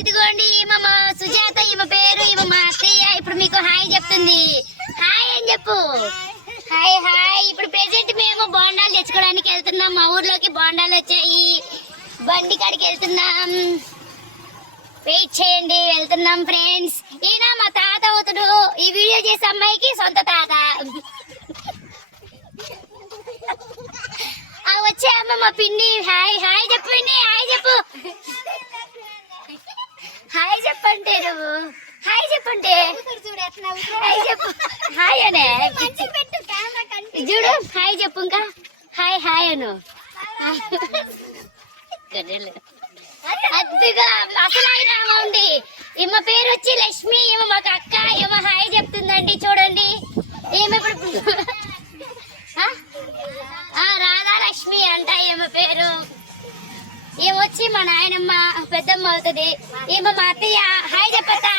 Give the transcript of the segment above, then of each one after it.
ఇదిగోండి ఈమె మా సుజాత, ఈమె పేరు, ఈమె మా అత్తయ్య. ఇప్పుడు మీకు హాయ్ చెప్తుంది. హాయ్ అని చెప్పు. Hi hi. ఇప్పుడు ప్రెసెంట్ మేము బోండాలు తెచ్చుకోవడానికి వెళ్తున్నాం. మా ఊర్లోకి బోండాలు వచ్చాయి. బండి కాడికి వెళ్తున్నాం. వెయిట్ చేయండి, వెళ్తున్నాం ఫ్రెండ్స్. ఈయన మా తాత అవుతాడు. ఈ వీడియో చేసే అమ్మాయికి సొంత తాత. వచ్చే అమ్మ మా పిన్ని. హాయ్ హాయ్ చెప్పు పిన్ని. హాయ్ చెప్పు. హాయ్ చెప్పండి. నువ్వు హాయ్ చెప్పండి. హాయ్ చెప్పు. హాయ్ అనే చూడు. హాయ్ చెప్పు. ఇంకా హాయ్ హాయ్ అను. అద్దుగా అసలు ఆయన ఉంది. ఈమె పేరు వచ్చి లక్ష్మి. ఈమె మాకు అక్క. ఈమె హాయ్ చెప్తుందండి. చూడండి ఈమె ఇప్పుడు రాధా లక్ష్మి అంట ఈమె పేరు. ఈమె వచ్చి మా నాయనమ్మ పెద్దమ్మ అవుతుంది. ఈమె మా అత్తయ్య. హాయ్ చెప్పతా.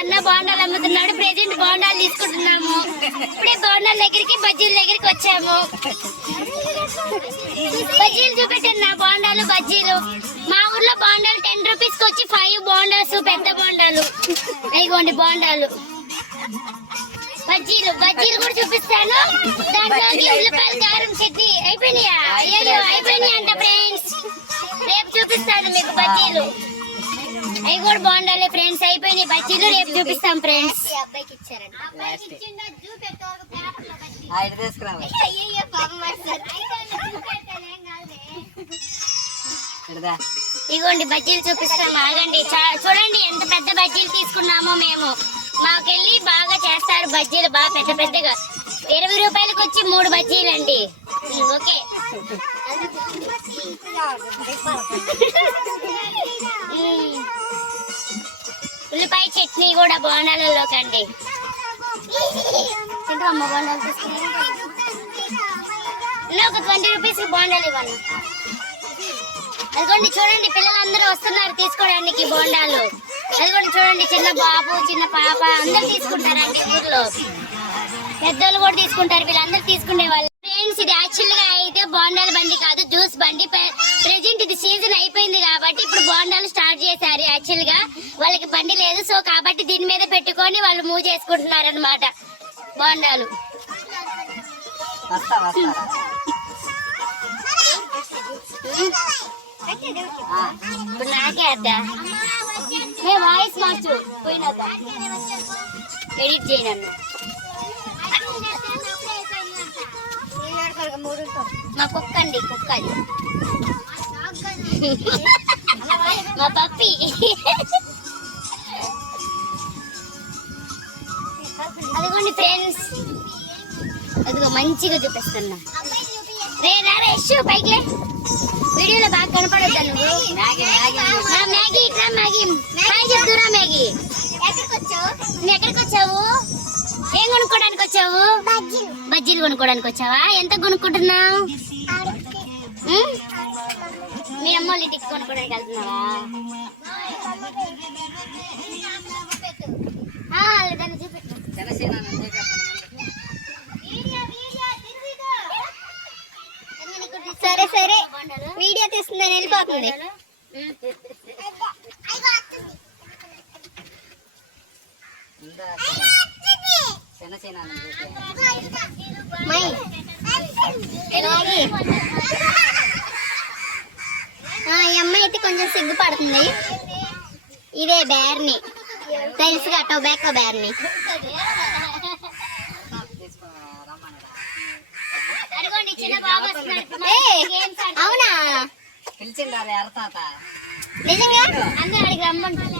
అన్న బోండాలు అమ్ముతున్నాడు. ప్రెజెంట్ బోండాలు తీసుకుంటున్నాము. ఇప్పుడే బోండాల దగ్గరికి బజ్జీల దగ్గరికి వచ్చాము. బజ్జీలు చూపెట్టండి. నా బోండాలు బజ్జీలు. మా ఊర్లో బోండాలు 10 రూపీస్ కి వచ్చి 5 బోండాల్స్, పెద్ద బోండాలు. ఇదిగోండి బోండాలు. బజ్జీలు కూడా చూపిస్తాను. దాంట్లోకి ఉల్లిపాయల కారం చట్నీ. అయిపోయినాయా? అయ్యో అయిపోయినాయి అంట ఫ్రెండ్స్. రేపు చూపిస్తాను మీకు బజ్జీలు. అవి కూడా బాగుండాలి ఫ్రెండ్స్. అయిపోయినాయి బజ్జీలు. రేపు చూపిస్తాం ఫ్రెండ్స్. ఇగోండి బజ్జీలు చూపిస్తాం. ఆగండి. చూడండి ఎంత పెద్ద బజ్జీలు తీసుకున్నామో మేము. మాకెళ్ళి బాగా చేస్తారు బజ్జీలు. బాగా పెద్ద పెద్దగా 20 రూపాయలకి వచ్చి 3 బజ్జీలు అండి. ఓకే. ఉల్లిపాయ చట్నీ కూడా బోండాలలోకి అండి. అమ్మ బోండాలు తీసుకుని ఒక 20 రూపీస్ బోండాలు ఇవ్వండి. అదిగోండి చూడండి పిల్లలందరూ వస్తున్నారు తీసుకోవడానికి బోండాలు. అదిగోండి చూడండి చిన్న బాబు చిన్న పాప అందరు తీసుకుంటారండి. ఊర్లో పెద్దోళ్ళు కూడా తీసుకుంటారు. వీళ్ళందరూ తీసుకునే వాళ్ళు. ఫ్రెండ్స్ ఇది యాక్చువల్ గా అయితే బోండాల బండి కాదు, జ్యూస్ బండి. ప్రెజెంట్ ఇది సీజన్ అయిపోయింది కాబట్టి ఇప్పుడు బోండాలు స్టార్ట్ చేశారు. యాక్చువల్ గా వాళ్ళకి బండి లేదు, సో కాబట్టి దీని మీద పెట్టుకొని వాళ్ళు మూవ్ చేసుకుంటున్నారు అనమాట బోండాలు. ఇప్పుడు నాకే అద్దా. వాయిస్ మార్చు పోయినాక ఎడిట్ చేయను. మా కుక్క అండి. కుక్క అది మా పప్పి. అదిగోండి ఫ్రెండ్స్. అదిగో మంచిగా చూపిస్తున్నా. రే రావేష్ పైకి వీడియోలో బాగా కనపడొద్దా నువ్వు? మ్యాగీ ఇట్రా. Maggi hi చెప్తురా. మ్యాగీ నువ్వు ఎక్కడికి వచ్చావు? ఏం కొనుక్కోడానికి వచ్చావు? బజ్జీలు కొనుక్కోడానికి వచ్చావా? ఎంత కొనుక్కుంటున్నావు? మీ అమ్మ వాళ్ళ ఇంటికి కొనుక్కోడానికి వెళ్తున్నావా? దాన్ని చూపెట్టు. సరే సరే వీడియో తీస్తుందని వెళ్ళిపోతుంది. ఈ అమ్మాయి అయితే కొంచెం సిగ్గుపడుతుంది. ఇదే బేర్ని తెలుసుగా, టొబాకో బేర్ని. అవునా నిజంగా అందరూ అడిగి రమ్మంటారు.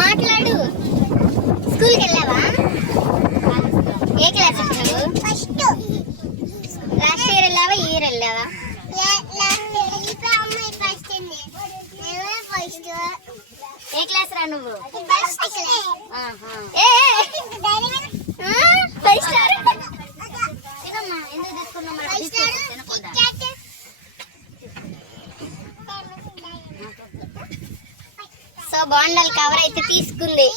మాట్లాడు. స్కూల్కి వెళ్ళావా? ఏ క్లాస్ వచ్చావు? లాస్ట్ ఇయర్ వెళ్ళావా? ఈ ఇయర్ వెళ్ళావా? ఏ క్లాస్ రా నువ్వు? సో బోండాలు కవర్ అయితే తీసుకుంది.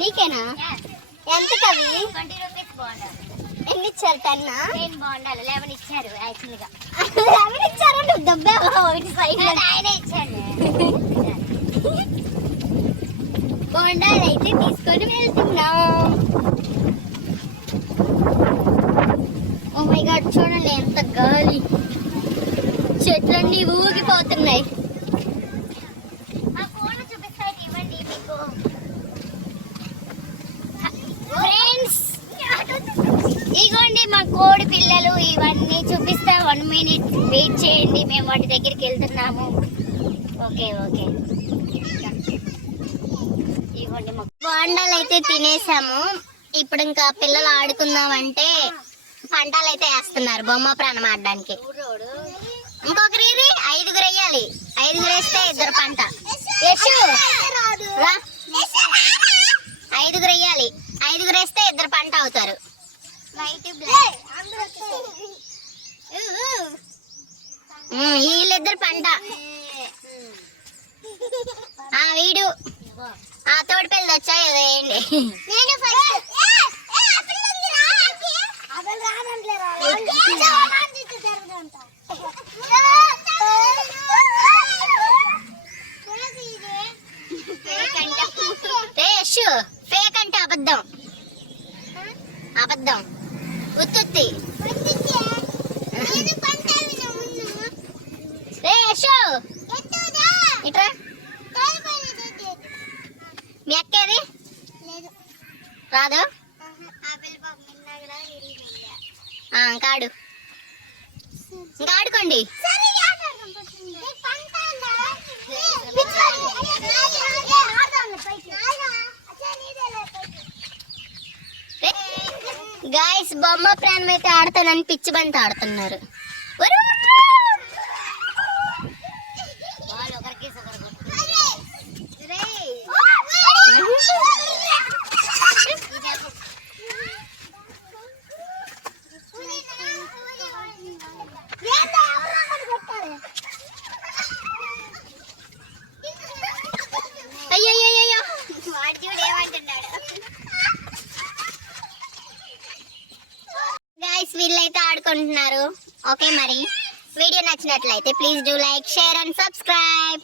నీకేనా? ఎంత కవి? 20 రూపీస్ బోండా. ఎన్ని ఇచ్చారు? 10 నేను బోండాలు 11 ఇచ్చారు యాక్చువల్గా. 11 ఇచ్చారంటే దెబ్బ ఒకటి సైడ్ ఆయనే ఇచ్చాడు. బోండాలు అయితే తీసుకొని వెళ్తున్నాం. ఓ మై గాడ్, చూడండి ఎంత గాలి, చెట్లన్నీ ఊగిపోతున్నాయి. ఆ ఫోన్ చూపిస్తాయి ఇవ్వండి మీకు. ఫ్రెండ్స్ ఇగోండి మా కోడి పిల్లలు, ఇవన్నీ చూపిస్తా. 1 మినిట్ వెయిట్ చేయండి, మేము వాటి దగ్గరికి వెళ్తున్నాము. Okay okay. ఇవ్వండి మా బోండాలు అయితే తినేసాము. ఇప్పుడు ఇంకా పిల్లలు ఆడుకుందామంటే పంటలు అయితే వేస్తున్నారు బొమ్మ ప్రాణం ఆడడానికి. ఇంకొకరి 5 వేయాలి. 5 వేస్తే 2 పంట. యశు రా, 5 వేయాలి. 5 వేస్తే 2 పంట అవుతారు. వీళ్ళిద్దరు పంట. వీడు ఆ తోటి పిల్లలు వచ్చాయి వేయండి. ఫేక్ అంటే అబద్ధం, అబద్ధం, ఉత్తుత్తి. రే యశు, ఇట్రా. మీ అక్కేది రాదు? ఇంకా ఆడు, ఇంకా ఆడుకోండి. గాయస్, బొమ్మ ప్రాణం అయితే ఆడతానని పిచ్చి బంతి ఆడుతున్నారు. అయ్యో, వాడు చూడు ఏమంటున్నాడు. గైస్, వీళ్ళైతే ఆడుకుంటున్నారు. ఓకే, మరి వీడియో నచ్చినట్లయితే please do like, share and subscribe.